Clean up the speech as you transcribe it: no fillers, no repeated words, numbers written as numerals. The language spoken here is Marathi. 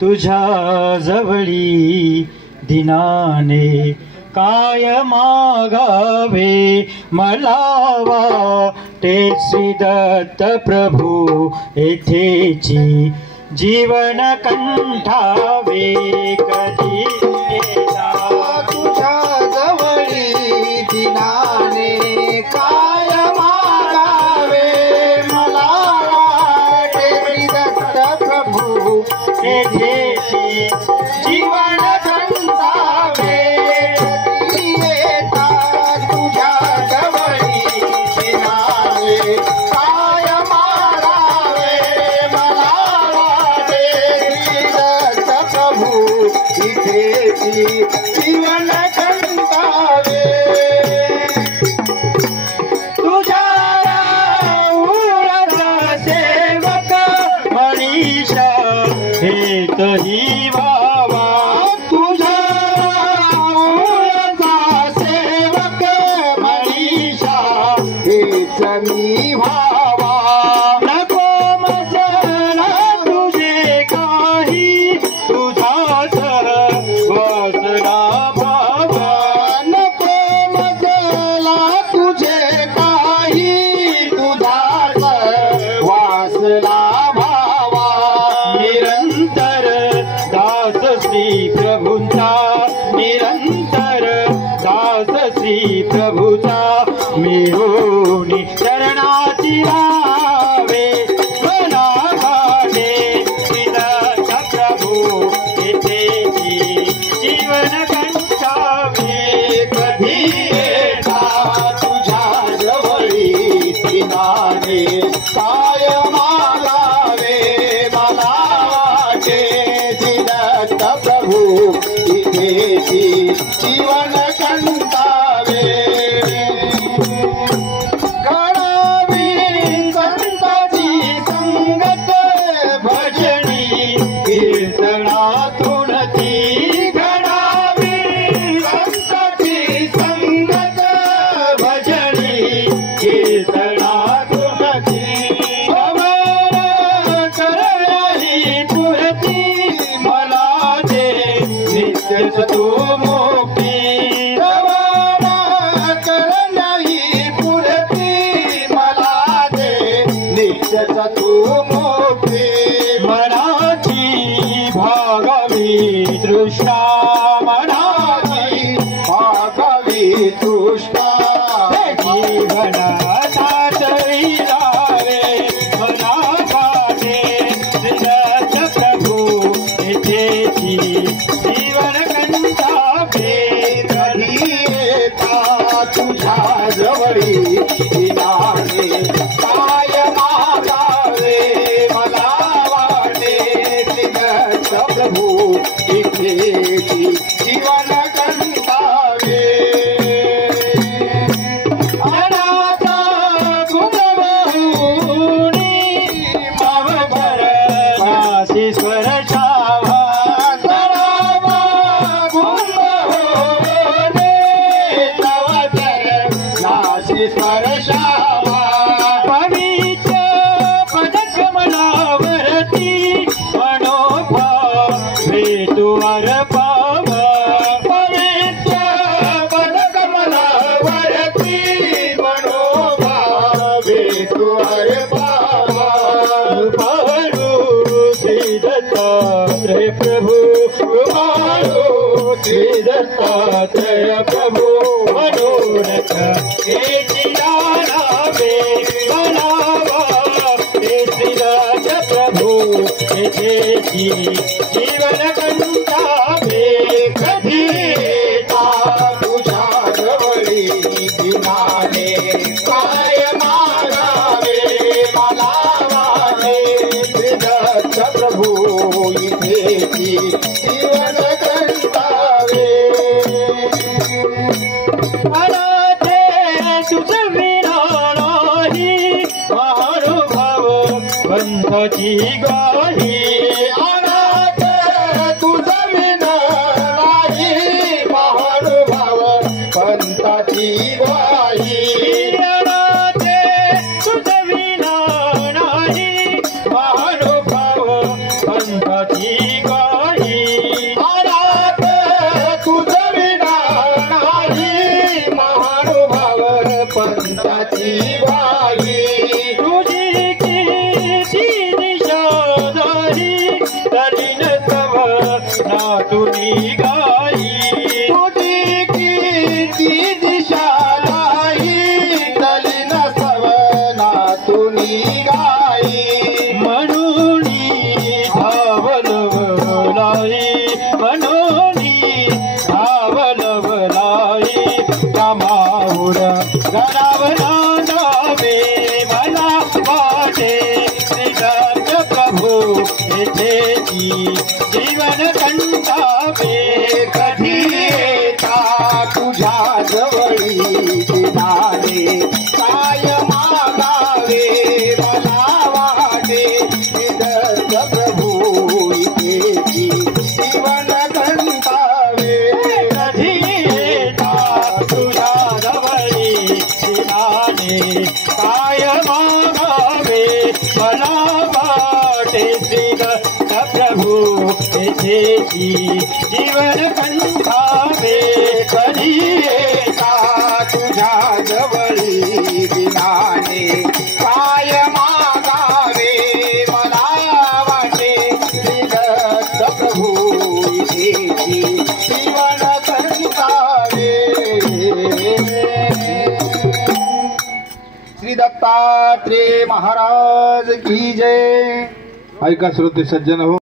तुझ्या जवळी दिनाने काय मागावे मला वाटे श्री दत्त प्रभू येथेची जीवन कंठावे कधी येता तुझ्या जवळी दिनाने काय मागावे मला वाटे श्री दत्त प्रभू येथेची जीवन कंठावे कधी येता तुझ्या जवळी दिनाने काय मागावे मला वाटे श्री दत्त प्रभू इथेची जीवन कंठावे तुझ्या राऊळाचा सेवक मनीषा हेतही व्हावा तुझ्या राऊळाचा सेवक मनीषा हेच मी व्हावा नको मजला तुझे काही तुझाच वासना भावा नको मजला तुझे काही तुझाच वासला भावा निरंतर दास श्री प्रभूंचा निरंतर दास श्री प्रभूचा मिळून चरणाची राहावे मला भाणे श्रीदत्त प्रभू येथेची जीवन कंठावे कधी येता तुझ्या जवळी दिनाने काय मागावे मला वाटे श्री दत्त प्रभू इथेची जीवन कंठावे घडावी संताची संगत भजनी कीर्तनातून ती घडावी संताची संगत भजनी कीर्तनातून ती अमर करणारी पुरती मला दे नित्यच तू मुक्ती रवाना करणारी पुरती मला दे नित्यच तू मोठी मनाची भागावी तृष्णा मनाची भागवी तृष्णा जीवनात जावे मना पाने श्रीदत्त प्रभू येथेची जीवन कंठावे कधी येता तुझ्या जवळी दिनाने काय मागावे मला वाटे श्री दत्त प्रभू इथेची जीवन कंठावे अनाथा कुलबहुनी पावभर नासी स्वरशावा सरावा कुंभहोने तवतर नासी स्पर्शावा पवित्र पदकमलावरती मनोभाव भेटुवर पाव पवित्र पदकमलावरती मनोभावे तुअर पावा कृपाळू श्री दत्तात्रय प्रभू कृपाळू श्री दत्तात्रय प्रभू मनोरथ हेची नावे मनावा हे श्री दत्त प्रभू येथेची जीवन कंठावे कधी येता तुझ्या जवळी दिनाने काय मागावे मला वाटे श्री दत्त प्रभू इथेची जीवन कंठावे अनाथे तुझ विना नाही महानुभाव पंथाची गाही अनाथ तुझं विना नाही महानुभाव पंथाची ग्वाही अनाथे तुझ विना नाही महानुभाव पंथाची गाही तुनी गाई तुझी कीर्ती दिशा नाही दलिन सवना तुनी गाई म्हणून धावलवलाई कामावर गणावना जावे मला वाटे श्रीदत्त प्रभू येथेची जीवन कंटावे कधी येता तुझ्या जवळी दिनाने काय मागावे मला वाटे श्रीदत्त प्रभू इथेची जीवन कंटावे कधी येता तुझ्या जवळी दिनाने काय मागावे मला वाटे श्रीदत्त प्रभू येथेची जीवन कंठावे कधी येता तुझ्या जवळी दिनाने काय मागावे मला वाटे श्रीदत्त प्रभू इथेची जीवन कंटावे श्री दत्तात्रेय महाराज की जय। ऐका श्रोते सज्जन हो,